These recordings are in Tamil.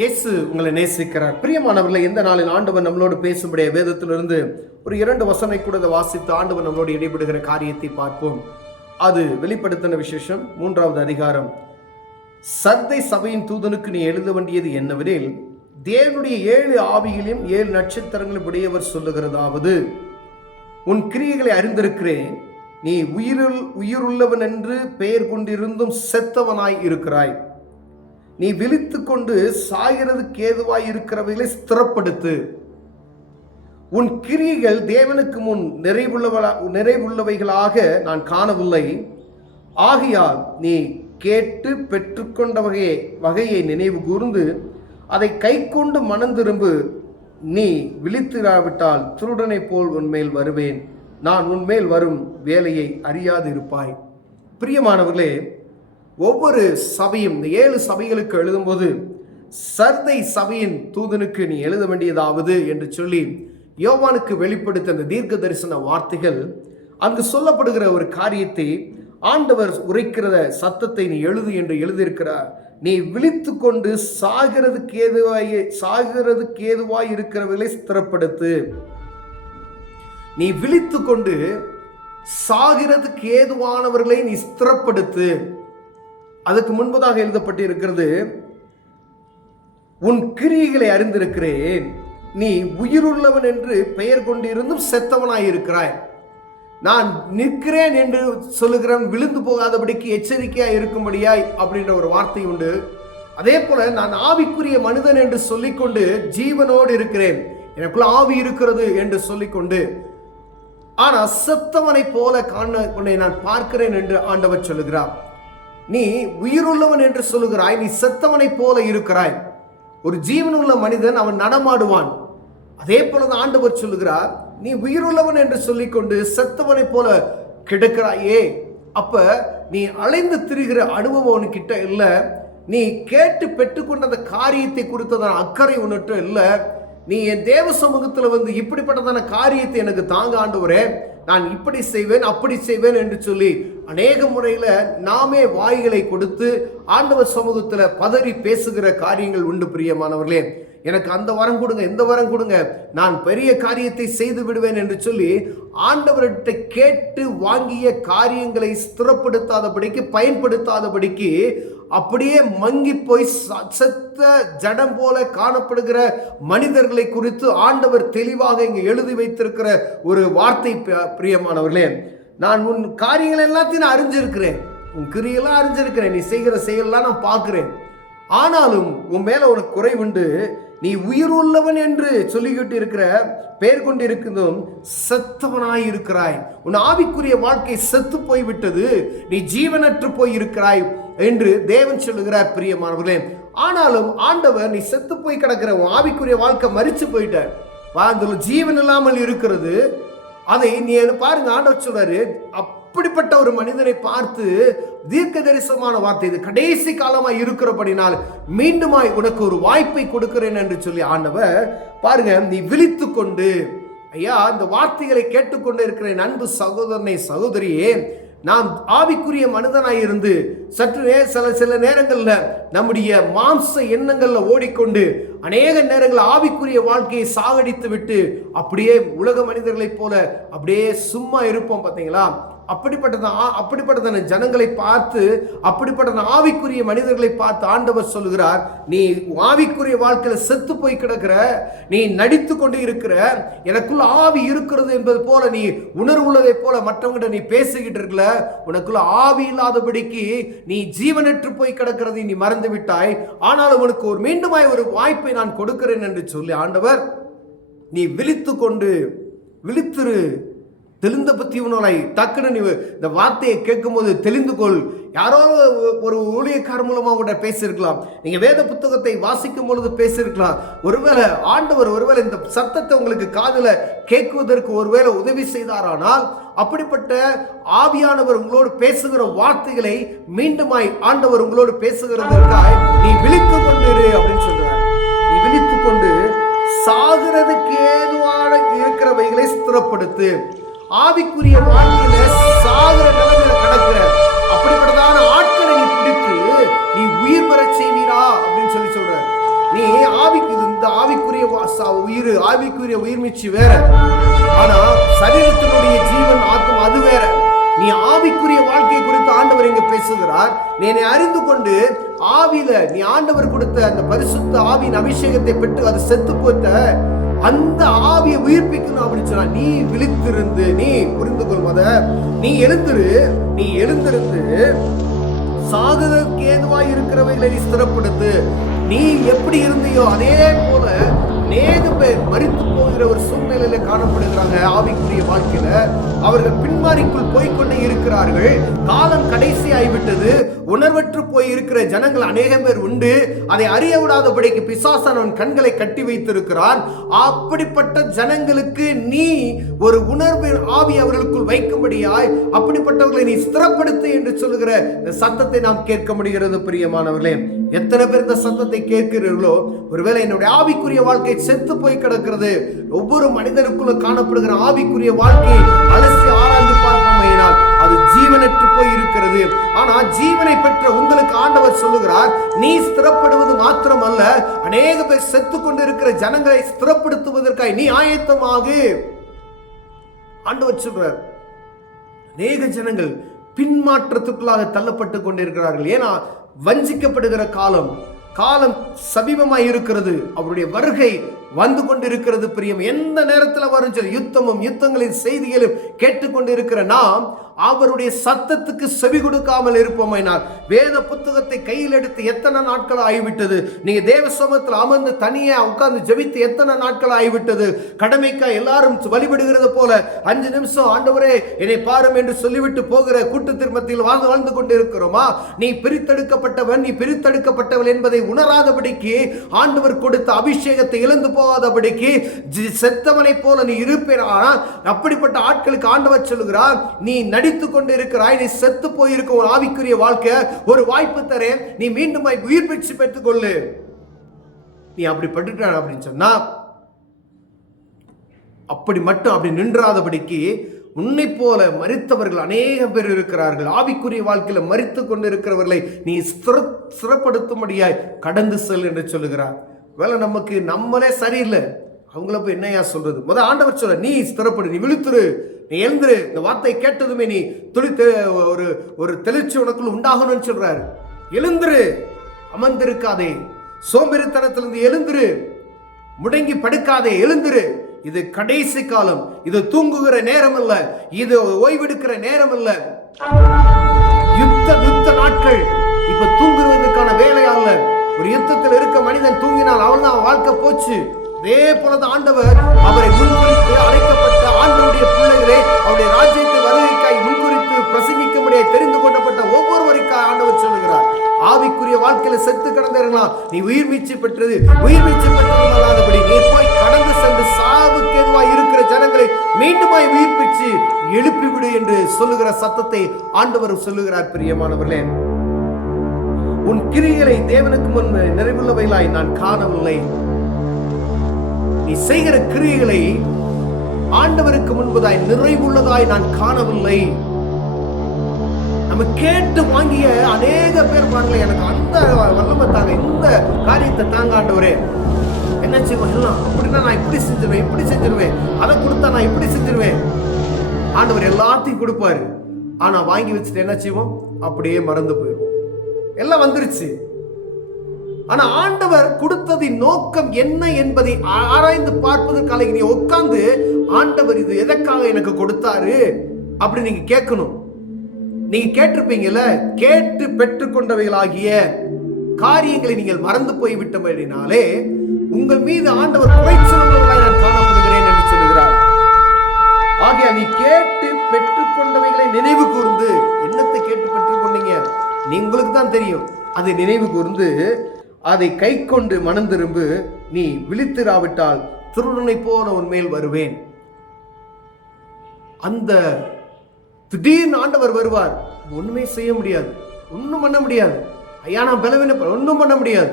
இயேசு உங்களை நேசிக்கிறார். பிரியமானவர்களை, இந்த நாளில் ஆண்டவர் நம்மளோடு பேசும்படிய வேதத்திலிருந்து ஒரு 2 வசனை கூட வாசித்து ஆண்டவர் நம்மளோடு இடைபடுகிற காரியத்தை பார்ப்போம். அது வெளிப்படுத்தின விசேஷம் 3வது அதிகாரம். சர்தை சபையின் தூதனுக்கு நீ எழுத வேண்டியது என்னவெனில், தேவனுடைய 7 ஆவிகளையும் 7 நட்சத்திரங்களும் உடையவர் சொல்லுகிறதாவது, உன் கிரியைகளை அறிந்திருக்கிறேன். நீ உயிருள்ளவன் என்று பெயர் கொண்டிருந்தும் செத்தவனாய் இருக்கிறாய். நீ விழித்து கொண்டு சாகிறதுக்கு ஏதுவாய் இருக்கிறவைகளை ஸ்திரப்படுத்து. உன் கிரியைகள் தேவனுக்கு முன் நிறைவுள்ளவைகளாக நான் காணவில்லை. ஆகையால் நீ கேட்டு பெற்றுக்கொண்ட வகையை நினைவு கூர்ந்து அதை கை கொண்டு மனம் திரும்பு. நீ விழித்திராவிட்டால் திருடனை போல் உன்மேல் வருவேன். நான் உன்மேல் வரும் வேலையை அறியாது இருப்பாய். பிரியமானவர்களே, ஒவ்வொரு சபையும் இந்த 7 சபைகளுக்கு எழுதும்போது சர்தை சபையின் தூதனுக்கு நீ எழுத வேண்டியதாவது என்று சொல்லி யோவானுக்கு வெளிப்படுத்த அந்த தீர்க்க தரிசன வார்த்தைகள், அங்கு சொல்லப்படுகிற ஒரு காரியத்தை ஆண்டவர் உரைக்கிற சத்தத்தை நீ எழுது என்று எழுதியிருக்கிறார். நீ விழித்து கொண்டு சாகிறதுக்கு ஏதுவாய் இருக்கிறவர்களை ஸ்திரப்படுத்து. நீ விழித்து கொண்டு சாகிறதுக்கு ஏதுவானவர்களை நீ ஸ்திரப்படுத்து. அதுக்கு முன்பதாக எழுதப்பட்டிருக்கிறது, உன் கிரியைகளை அறிந்திருக்கிறேன். நீ உயிருள்ளவன் என்று பெயர் கொண்டிருந்தும் செத்தவனாயிருக்கிறாய். நான் நிற்கிறேன் என்று சொல்லுகிறேன், விழுந்து போகாதபடிக்கு எச்சரிக்கையாய் இருக்கும்படியாய் அப்படின்ற ஒரு வார்த்தை உண்டு. அதே போல நான் ஆவிக்குரிய மனிதன் என்று சொல்லிக்கொண்டு ஜீவனோடு இருக்கிறேன், எனக்குள்ள ஆவி இருக்கிறது என்று சொல்லிக்கொண்டு ஆனால் செத்தவனை போல உன்னை நான் பார்க்கிறேன் என்று ஆண்டவர் சொல்லுகிறார். நீ உயிருள்ளவன் என்று சொல்லுகிறாய், நீ செத்தவனை போல இருக்கிறாய். ஒரு ஜீவனுள்ள மனிதன் அவன் நடமாடுவான். அதே போல ஆண்டவர் சொல்லுகிறார், நீ உயிருள்ளவன் என்று சொல்லிக்கொண்டு செத்தவனை போல கிடக்கிறாயே. அப்ப நீ அலைந்து திரிகிற அனுபவம் உனக்கிட்ட இல்லை. நீ கேட்டு பெற்றுக்கொண்ட அந்த காரியத்தை குறித்ததான அக்கறை உன்னிட்ட இல்லை. நீ என் தேவ சமூகத்தில் இப்படிப்பட்டதான காரியத்தை எனக்கு தாங்க ஆண்டவரே, நான் இப்படி செய்வேன் அப்படி செய்வேன் என்று சொல்லி அநேக முறையில் நாமே வாய்களை கொடுத்து ஆண்டவர் சமூகத்தில் பதறி பேசுகிற காரியங்கள் உண்டு. பிரியமானவர்களே, எனக்கு அந்த வரம் கொடுங்க, இந்த வரம் கொடுங்க, நான் பெரிய காரியத்தை செய்து விடுவேன் என்று சொல்லி ஆண்டவர்கிட்ட கேட்டு வாங்கிய காரியங்களை ஸ்திரப்படுத்தாதபடிக்கு, பயன்படுத்தாதபடிக்கு அப்படியே மங்கி போய் செத்த ஜடம் போல காணப்படுகிற மனிதர்களை குறித்து ஆண்டவர் தெளிவாக இங்கு எழுதி வைத்திருக்கிற ஒரு வார்த்தை. பிரியமானவர்களே, நான் உன் காரியங்கள் எல்லாத்தையும் நான் அறிஞ்சிருக்கிறேன், உன் கிரியெல்லாம் அறிஞ்சிருக்கிறேன், நீ செய்கிற செயலெல்லாம் நான் பார்க்கிறேன். ஆனாலும் உன் மேல உனக்கு குறைவுண்டு. நீ உயிர் உள்ளவன் என்று சொல்லிக்கிட்டு இருக்கிற, பெயர் கொண்டு இருக்கிறதும் செத்தவனாய் இருக்கிறாய். உன் ஆவிக்குரிய வாழ்க்கை செத்து போய்விட்டது, நீ ஜீவனற்று போய் இருக்கிறாய் என்று தேவன் சொல்லுகிறார். பிரியமானவர்களே, ஆனாலும் ஆண்டவர், நீ செத்து போய் கிடக்கிற, உன் ஆவிக்குரிய வாழ்க்கை மரிச்சு போயிட்ட, ஜீவன் இல்லாமல் இருக்கிறது, அதை நீ பாருங்க. ஆண்டவர் சொல்றாரு, அப்படிப்பட்ட ஒரு மனிதனை பார்த்து தீர்க்க தரிசனமான வார்த்தை, இது கடைசி காலமாய் இருக்கிறபடினால் மீண்டுமாய் உனக்கு ஒரு வாய்ப்பை கொடுக்கிறேன் என்று சொல்லி ஆண்டவர் பாருங்க, நீ விழித்து கொண்டு. ஐயா, இந்த வார்த்தைகளை கேட்டுக்கொண்டு இருக்கிற அன்பு சகோதரனை சகோதரியே, நாம் ஆவிக்குரிய மனிதனாய் இருந்து சற்று சில நேரங்களில் நம்முடைய மாம்ச எண்ணங்கள்ல ஓடிக்கொண்டு அநேக நேரங்கள் ஆவிக்குரிய வாழ்க்கையை சாகடித்து விட்டு அப்படியே உலக மனிதர்களைப் போல அப்படியே சும்மா இருப்போம். பார்த்தீங்களா? அப்படிப்பட்ட ஜனங்களை பார்த்து, அப்படிப்பட்ட ஆவிக்குரிய மனிதர்களை பார்த்து ஆண்டவர் சொல்லுகிறார், நீ ஆவிக்குரிய வாழ்க்கையில செத்து போய் கிடக்கிற, நீ நடித்து கொண்டு இருக்கிற, எனக்குள்ள ஆவி இருக்கிறது என்பது போல நீ உணர்வுள்ளதை போல மற்றவங்கிட்ட நீ பேசிக்கிட்டு இருக்கல, உனக்குள்ள ஆவி இல்லாதபடிக்கு நீ ஜீவனற்று போய் கிடக்கிறதை நீ மறந்து விட்டாய். ஆனாலும் உனக்கு ஒரு மீண்டுமாய் ஒரு வாய்ப்பை நான் கொடுக்கிறேன் என்று சொல்லி ஆண்டவர், நீ விழித்து கொண்டு விழித்திரு, தெளிந்த பத்தியவனாய். டக்குன்னு நீ இந்த வார்த்தையை கேட்கும் போது தெளிந்து கொள். யாரோ ஒரு ஊழியக்காரர் மூலமாக கூட பேசியிருக்கலாம், நீங்க வேத புத்தகத்தை வாசிக்கும் பொழுது பேசியிருக்கலாம். ஒருவேளை ஆண்டவர் இந்த சத்தத்தை உங்களுக்கு காதுல கேட்குவதற்கு ஒருவேளை உதவி செய்தாரானால், அப்படிப்பட்ட ஆவியானவர் உங்களோடு பேசுகிற வார்த்தைகளை மீண்டுமாய் ஆண்டவர் உங்களோடு பேசுகிறதற்காய் நீ விழித்து கொண்டிரு அப்படின்னு சொல்றார். நீ விழித்து கொண்டு சாகிறதுக்கு ஏதுவான இருக்கிறவைகளை ஸ்திரப்படுத்து. ஆவிக்குரிய வாழ்க்கையில சாகிற நிலைமையில கிடக்கிற அப்படிப்பட்டதான ஆட்களை நீ பிடித்து நீ உயிர் பெற செய்வீரா அப்படின்னு சொல்லி சொல்ற. நீ ஆவிக்குரிய உயிர்மீச்சு வேற, ஆனா சரீரத்தினுடைய ஜீவன் ஆத்மா அது வேற. நீ ஆவிக்குரிய வாழ்க்கையை குறித்து ஆண்டவர் இங்க பேசுகிறார். நீ என்னை அறிந்து கொண்டு ஆவியில நீ ஆண்டவர் கொடுத்த அந்த பரிசுத்த ஆவியின் அபிஷேகத்தை பெற்று அது செத்து போட்ட அந்த ஆவியை உயிர்ப்பிக்கணும் அப்படின்னு சொன்னா நீ விழித்திருந்து, நீ புரிந்து கொள்வத, நீ எழுந்திருந்து சாகுதற்கு ஏதுவாய் இருக்கிறவைகளை நீ ஸ்திரப்படுத்து. நீ எப்படி இருந்தியோ அதே போல அநேக பேர் மரித்து போகிற ஒரு சூழ்நிலையில காணப்படுகிறாங்க. ஆவிக்குரிய வாழ்க்கையில அவர்கள் பின்மாரிக்குள் போய்கொண்டே இருக்கிறார்கள். காலம் கடைசி ஆகிவிட்டது. உணர்வற்று போய் இருக்கிற ஜனங்கள் அநேக பேர் உண்டு. அதை அறிய விடாதபடிக்கு பிசாசானவன் கண்களை கட்டி வைத்திருக்கிறான். அப்படிப்பட்ட ஜனங்களுக்கு நீ ஒரு உணர்வு ஆவி அவர்களுக்குள் வைக்கும்படியாய் அப்படிப்பட்டவர்களை நீ ஸ்திரப்படுத்து என்று சொல்லுகிற இந்த சத்தத்தை நாம் கேட்க முடிகிறது. பிரியமானவர்களே, எத்தனை பேர் இந்த சத்தத்தை கேட்கிறீர்களோ, ஒருவேளை என்னுடைய ஆவிக்குரிய வாழ்க்கை செத்து போய் கிடக்கிறது. ஒவ்வொரு மனிதனுக்குள்ள காணப்படுகிற ஆவிக்குரிய வாழ்க்கை அலசி ஆராய்ந்து பார்ப்போமையினால் அது ஜீவனற்று போய் இருக்கிறது. ஆனா ஜீவனை பெற்ற உங்களுக்கு ஆண்டவர் சொல்லுகிறார், நீ ஸ்திரப்படுவது மாத்திரமல்ல, அநேக பேர் செத்து கொண்டிருக்கிற ஜனங்களை ஸ்திரப்படுத்துவதற்காக நீ ஆயத்தமாகு. ஆண்டவர் சொல்றார். அநேக ஜனங்கள் பின்மாற்றத்துக்குள்ளாக தள்ளப்பட்டு கொண்டிருக்கிறார்கள். ஏன்னா வஞ்சிக்கப்படுகிற காலம் சமீபமாய் இருக்கிறது. அவருடைய வருகை வந்து கொண்டிருக்கிறது. பிரியம் எந்த நேரத்தில் வரும் யுத்தங்களின் செய்திகளும் கேட்டுக்கொண்டிருக்கிற நாம் அவருடைய சத்தத்துக்கு செவி கொடுக்காமல் இருப்போமைனால் வேத புத்தகத்தை கையில் எடுத்து எத்தனை நாட்கள் ஆகிவிட்டது. நீங்க தேவ சமூகத்தில் அமர்ந்து தனியா உட்கார்ந்து ஜெபித்து எத்தனை நாட்கள் ஆகிவிட்டது. கடமைக்கா எல்லாரும் வழிபடுகிறது போல 5 நிமிஷம் ஆண்டவரே என்னை பாரும் என்று சொல்லிவிட்டு போகிற கூட்டு திருமத்தில் வாழ்ந்து கொண்டிருக்கிறோமா? நீ பிரித்தெடுக்கப்பட்டவன், நீ பிரித்தெடுக்கப்பட்டவள் என்பதை உணராதபடிக்கு ஆண்டவர் கொடுத்த அபிஷேகத்தை இழந்து போகாதபடிக்கு செத்தவனை போல நீ இருப்பேன். அப்படிப்பட்ட ஆட்களுக்கு ஆண்டவர் சொல்லுகிறார், நீ நடித்துக் கொண்டு இருக்கிறாய், நீ செத்து போயிருக்க ஒரு ஆவிக்குரிய வாழ்க்கை ஒரு வாய்ப்பு தரேன், நீ மீண்டும் உயிர் பெற்று பெற்றுக் கொள்ளு. நீ அப்படி பட்டுட்ட அப்படின்னு சொன்னா அப்படி மட்டும் அப்படி நின்றாதபடிக்கு உன்னை போல மரித்தவர்கள் அநேக பேர் இருக்கிறார்கள். ஆவிக்குரிய வாழ்க்கையில மரித்து கொண்டு இருக்கிறவர்களை நீ ஸ்திரப்படுத்தும்படியாய் கடந்து செல் என்று சொல்லுகிறார். வேலை நமக்கு நம்மளே சரியில்லை, அவங்கள போய் என்னையா சொல்றது? முதல் ஆண்டவர் சொல்ற, நீ ஸ்திரப்படு, நீ விழுத்துரு, நீ எழுந்துரு. இந்த வார்த்தை கேட்டதுமே நீ ஒரு தெளிர்ச்சி உனக்குள்ள உண்டாகணும்னு சொல்றாரு. எழுந்துரு, அமர்ந்திருக்காதே, சோம்பேறித்தனத்திலிருந்து எழுந்துரு, முடங்கி படுக்காதே, எழுந்துரு. இது கடைசி காலம். இது தூங்குகிற நேரம் அல்ல, இது ஓய்வெடுக்கிற நேரம் அல்ல. யுத்த நாட்கள். இப்ப தூங்குவதற்கான வேலை அல்ல. ஒரு யுத்தத்தில் இருக்க மனிதன் தூங்கினால் அவள்தான் வாழ்க்கை போச்சு. அதே போலதான் ஆண்டவர் அவரை முன்குறித்து அழைக்கப்பட்ட ஆண்டவருடைய பிள்ளைகளை அவருடைய ராஜ்யத்தை வருகைக்காய் முன்குறித்து பிரசங்கிக்க முடியாது தெரிந்து கொள்ளப்பட்ட ஒவ்வொருவருக்காக ஆண்டவர் சொல்லுகிறார், ஆவிக்குரிய வாழ்க்கையில செத்து கிடந்தா நீ உயிர் மீட்சி பெற்றது அல்லாதபடி நீ போய் கடந்து சென்று சாவுக்கு எதுவாய் இருக்கிற ஜனங்களை மீண்டுமாய் உயிர்ப்பிச்சு எழுப்பிவிடு என்று சொல்லுகிற சத்தத்தை ஆண்டவர் சொல்லுகிறார். பிரியமானவர்களே, உன் கிரியைகளை தேவனுக்கு முன் நிறைவுள்ளவைகளாய் நான் காணவில்லை. நீ செய்கிற கிரியைகளை ஆண்டவருக்கு முன்பதாய் நிறைவுள்ளதாய் நான் காணவில்லை. நம்ம கேட்டு வாங்கிய அநேக பேர் பாருங்க, எனக்கு அந்த வல்லமை தாங்க, இந்த காரியத்தை தாங்க ஆண்டவரே, என்ன செய்வோம் அப்படின்னா நான் இப்படி செஞ்சிருவேன், அதை கொடுத்தா நான் இப்படி செஞ்சிருவேன். ஆண்டவர் எல்லாத்தையும் கொடுப்பாரு. ஆனா வாங்கி வச்சுட்டு என்ன செய்வோம்? அப்படியே மறந்து போயிடும். எல்லாம் வந்துருச்சு. ஆனா ஆண்டவர் கொடுத்ததின் நோக்கம் என்ன என்பதை ஆராய்ந்து பார்ப்பதற்காக நீ உட்கார்ந்து ஆண்டவர் இது எதற்காக எனக்கு கொடுத்தாரு அப்படி நீங்க கேட்கணும். நீங்க கேட்டிருப்பீங்கல்ல, கேட்டு பெற்றுக்கொண்டவைகளாகிய காரியங்களை நீங்கள் மறந்து போய் விட்டபடினாலே உங்கள் மீது ஆண்டவர் குறைச்சல்களாய் நான் காணப்படுகிறேன் என்று சொல்லுகிறார். ஆகிய நீ கேட்டு பெற்றுக்கொண்டவைகளை நினைவு கூர்ந்து, என்னத்தை கேட்டு பெற்றுக்கொண்டீங்க உங்களுக்கு தான் தெரியும், அதை நினைவு கூர்ந்து அதை கை கொண்டு மனம் திரும்பு, நீ விழித்திராவிட்டால் திருடனை போல உன்மேல் வருவேன். அந்த திடீர்னு ஆண்டவர் வருவார். ஒண்ணுமே செய்ய முடியாது, ஒன்னும் பண்ண முடியாது. ஐயா நான் பலவீன, ஒன்னும் பண்ண முடியாது.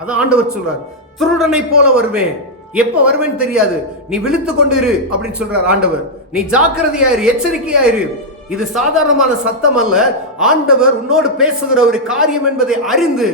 அதான் ஆண்டவர் சொல்றார், திருடனை போல வருவேன். எப்ப வருவேன்னு தெரியாது, நீ விழித்து கொண்டிரு அப்படின்னு சொல்றார் ஆண்டவர். நீ ஜாக்கிரதையாயிரு, எச்சரிக்கையாயிரு. இது சாதாரணமான சத்தம் அல்ல. ஆண்டவர் உன்னோடு பேசுகிற ஒரு காரியம் என்பதை அறிந்து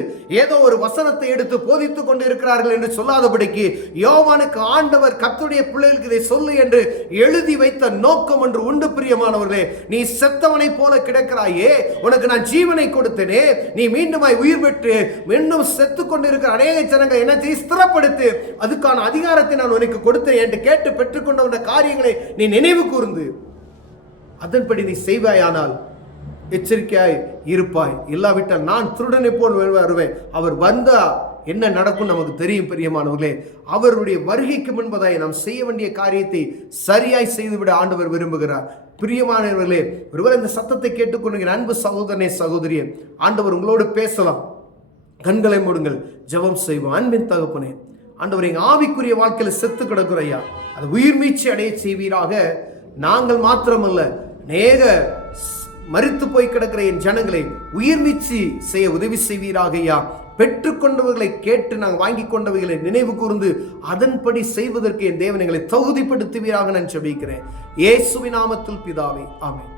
ஏதோ ஒரு வசனத்தை எடுத்து போதித்துக் கொண்டிருக்கிறார்கள் என்று சொல்லாதபடிக்கு யோவானுக்கு ஆண்டவர் கர்த்தருடைய பிள்ளைகளுக்கு இதை சொல்லு என்று எழுதி வைத்த நோக்கம் ஒன்று உண்டு. பிரியமானவர்களே, நீ செத்தவனை போல கிடக்கிறாயே, உனக்கு நான் ஜீவனை கொடுத்தேனே, நீ மீண்டுமாய் உயிர் பெற்று மீண்டும் செத்து கொண்டிருக்கிற அநேக ஜனங்கள் என்னத்தை ஸ்திரப்படுத்து, அதுக்கான அதிகாரத்தை நான் உனக்கு கொடுத்தேன் என்று கேட்டு பெற்றுக்கொண்ட காரியங்களை நீ நினைவு கூர்ந்து அதன்படி நீ செய்வாயானால் எச்சரிக்கையாய் இருப்பாய். இல்லாவிட்டால் நான் திருடனை போல் வருவேன். அவர் வந்தா என்ன நடக்கும் நமக்கு தெரியும். பிரியமானவர்களே, அவருடைய வருகைக்கு முன்பதாய் நாம் செய்ய வேண்டிய காரியத்தை சரியாய் செய்துவிட ஆண்டவர் விரும்புகிறார். பிரியமானவர்களே, ஒருவர் இந்த சத்தத்தை கேட்டுக்கொண்டு அன்பு சகோதரனே சகோதரியே, ஆண்டவர் உங்களோடு பேசலாம். கண்களை மூடுங்கள், ஜெபம் செய்வோம். அன்பின் தகப்பனே, ஆண்டவர் எங்க ஆவிக்குரிய வாழ்க்கையில செத்து கிடக்கிற ஐயா, அது உயிர் மீட்சி அடைய செய்வீராக. நாங்கள் மாத்திரமல்ல, நேக மரித்து போய் கிடக்கிற என் ஜனங்களை உயிர் மீட்சி செய்ய உதவி செய்வீராக ஐயா. பெற்றுக்கொண்டவர்களை கேட்டு நாங்கள் வாங்கி கொண்டவைகளை நினைவு கூர்ந்து அதன்படி செய்வதற்கு என் தேவன் எங்களை தகுதிப்படுத்துவீராக நான் ஜெபிக்கிறேன். இயேசுவின் நாமத்தில் பிதாவே, ஆமென்.